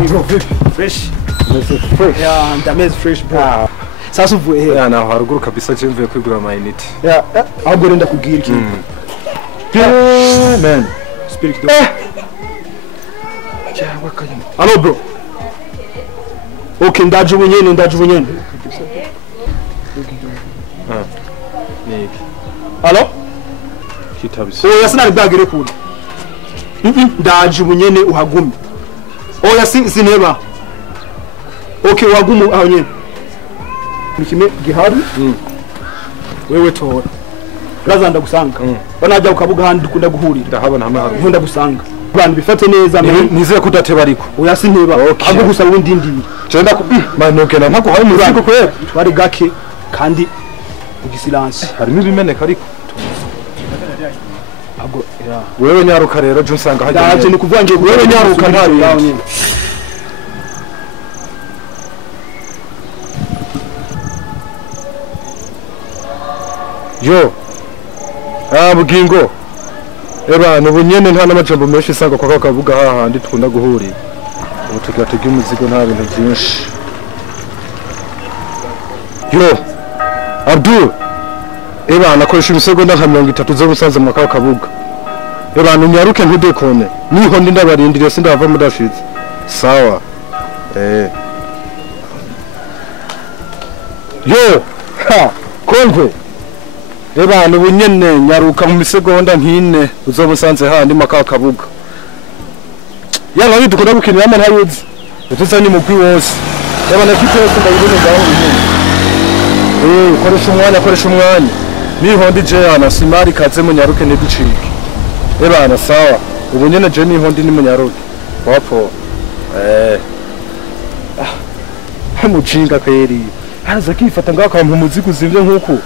bro, vipi? Fresh. Meze fresh. Yeah, ndameze fresh bro. Sasa uvuye he? Ya naho haruguru kabisa je mvuye kwigura ama unit. Yeah, ahubwo renda kubwira iki. Yeah, man. Speak to. Chawa kayima. Allo bro. Okay, ndaje ubunyene. Niki. Allo? Kitabise. Oya sinari bwagire kure. Ndaje ubunyene uhagume. Oya sineba. Okay, wagumu aho nyene. Nikime gihari? Wewe tora. Raza ndagusanga. Banajya ukabuga handi dukunda guhurira. Ndahabona hamwe harugu. Nkunda gusanga. Abantu bifate neza nizeye kudateba ariko. Oya sineba. Ahubwo gusa wundi ndindi. Cenda ku manokena ntako hari muzigo kwera. Twari gake kandi ugisilance. Harimo ibimeneka ariko. Ahubwo ya. Wewe nyaruka rero je nsanga hajya. Ndaje ni kuvuga ngiye wewe nyaruka ntari yawe. Yo. Bugingo. Eba nubunyene nta namajambo menshi isanga kwa kavuga hahandi tukunda guhurira. Ubu tugatega umuzigo nta bintu byinshi. Yo. Abdul. Eba nakoresha imisegonda nka 30 zo musanze mu kabuga. Eba nunyaruke ntudekone. Niho ndi ndabarindiriye sindava mudashitse. Sawa. Yo. Ha. Konve. Eba nubunyene nyaruka mu misegonda nkine uzomusanze handi makakabuga. Yanga yidukunda gukinira ama ntayuzi. Ututsa ni mugwi wose. Yaba nakite yose ndayibone ngaho nyine. Koresha umwanya. Niho ndi je yana simari kaze mu nyaruke ntiducike. Eba na sawa. Ubunyene je niho ndi ni mu nyaruke. Wapo. Mucinga kweri. Haza kifata ngaka mu muziki uzimvye nkuko.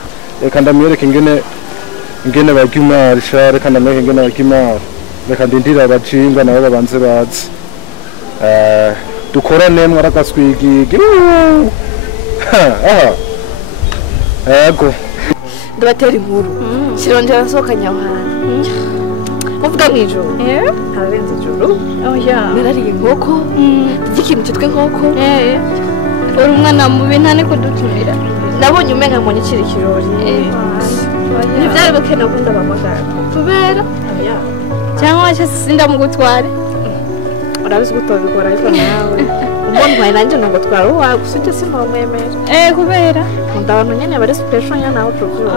Reka ndamwereke ingene bagimara share kandi ndamwereke ingene bagimara reka ndindira abacinga nabo babanze bazi dukorane mwaragaswigige ego ndabatera inkuru kirongera asohokanya abantu uvuga mwijoro hararenze ijoro narariye inkoko ikintu cyitwa inkoko uri umwana mubi ntane kudutumira nabonye umenga mbonye kiri kirori ntibyari bukene gukunda abamagara kubera cyangwa se sindamugutware urabizi gutobigora ariko nawe umuntu wawe nanjye ntabwo twara wagusute sinamwemera kubera nkunda abantu nyene bari special nyana aho tuvuga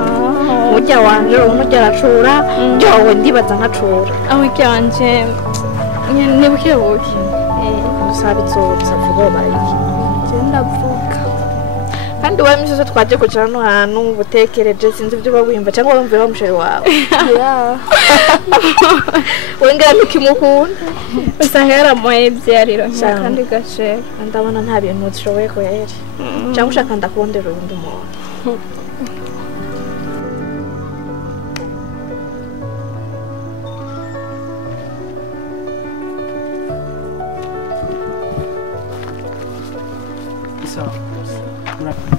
mujya wanje umujya aracura byowe ndibaza nkacura aho icyanje nibuke buke usabitsotsa vuga bayiki genda vuga kandi wa misozo twaje kucara no hantu butekereje sinzi ibyo babwimva cyangwa bamvira bamusheri wawe wengera mikimukunda usanga yaramuhaye ibyariro kandi gace ndabona nta bintu dushoboye ko yari cyangwa ushaka ndakondera undi muntu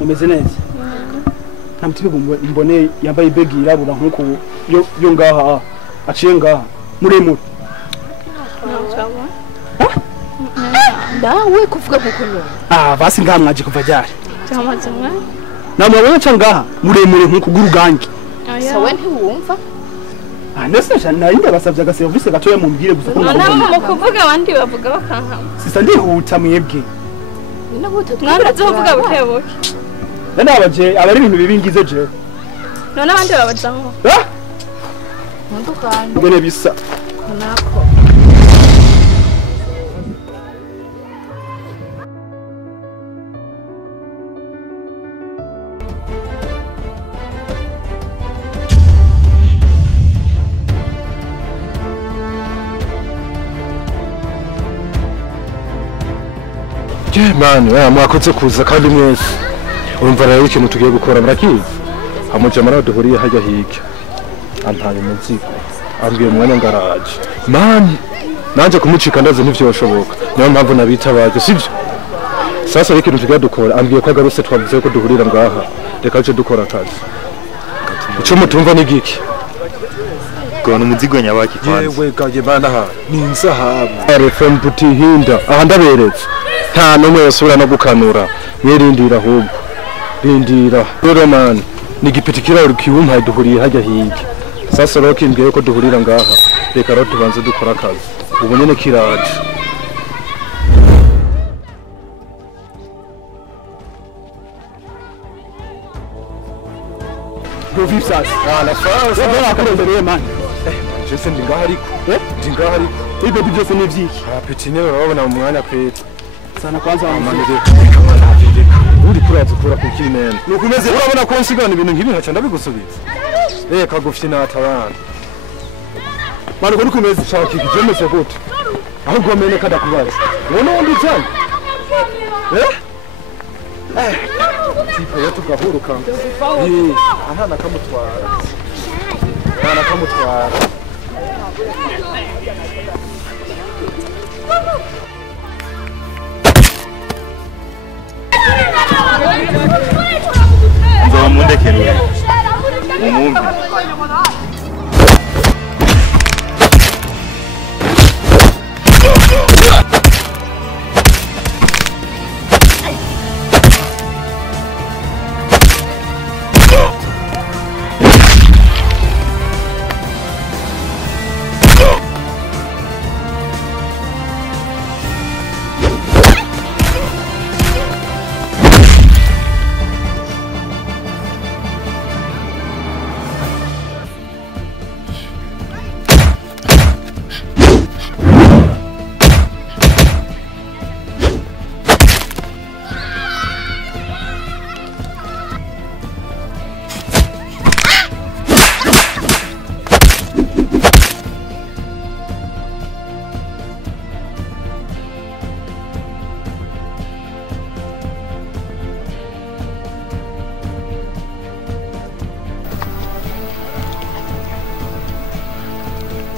umeze neza nta mutibe mbone yambaye ibegi irabura nkuko yo ngaha aciye ngaha muremure ndawe kuvuga kuko no basi ngaha mwaje kuva ryari cyamaze mwe namubona ca ngaha muremure nkuko gurugangi sawe ntiwumva nese cyane ninde basavye aga service gatoya mu mbire gusa ko mu kuvuga abandi bavuga bakanka sisa ndihuta mwebwe mwaraze uvuga bukebuke nabaje abari ibintu bibingize je none abandi babazango ndukanga ngene bisa nako Man, mwakoze kuza kandi mwese. Urumva rero ikintu tugiye gukora murakizi. Hamujama nawe duhuriye hajya higa. Antaye umuzigo. Ambwiye umwanya ngaraje. Man, nanje kumucika ndaze ntivyoshoboka. Niyo mpamvu nabitabaje, sivyo? Sasa ikintu tugiye dukora, ambwiye ko agarutse twavuze ko duhurira ngaha. Reka aje dukora akazi. Ico mutumva ni giki? gona umuzigo nyabaki kwanza yewe gaje bana ha ni inzahabu RFM Butihinda aha ndaberetse nta numwe yosubira no gukanura yerindira ahubwo rindira rero man ni gipitikira urukiyumpa duhuriye hajya hirya sasa roki mbwiye ko duhurira ngaha reka rero tubanze dukora akazi ubu nyene kiraje Provive sasa. la sasa Wewe unakuendelea man. Jesse ndingaha ariko ndingaha ariko Ibe byose ni vyiki. petine urabona mu mwanya kwete Sana kwanza amanire uri kuraza kura ku kimene nukumeze urabona ko nsigana ibintu nkibi nkaca ndabigusubiza kagufye natabana Mano ko nukumeze shaka ikijemese gute ahubwo mene kada kubaza wone wundi cyane tipo yo tugahuruka aha nakamutwara nzo mundekere umumbi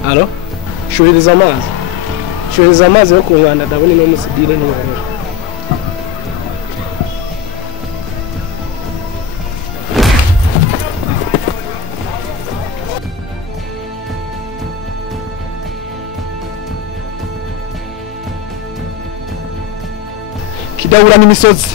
Halo? Shohereza amazi yo ku Rwanda ndabona ino musidire n'ubururu. kidahura n'imisozi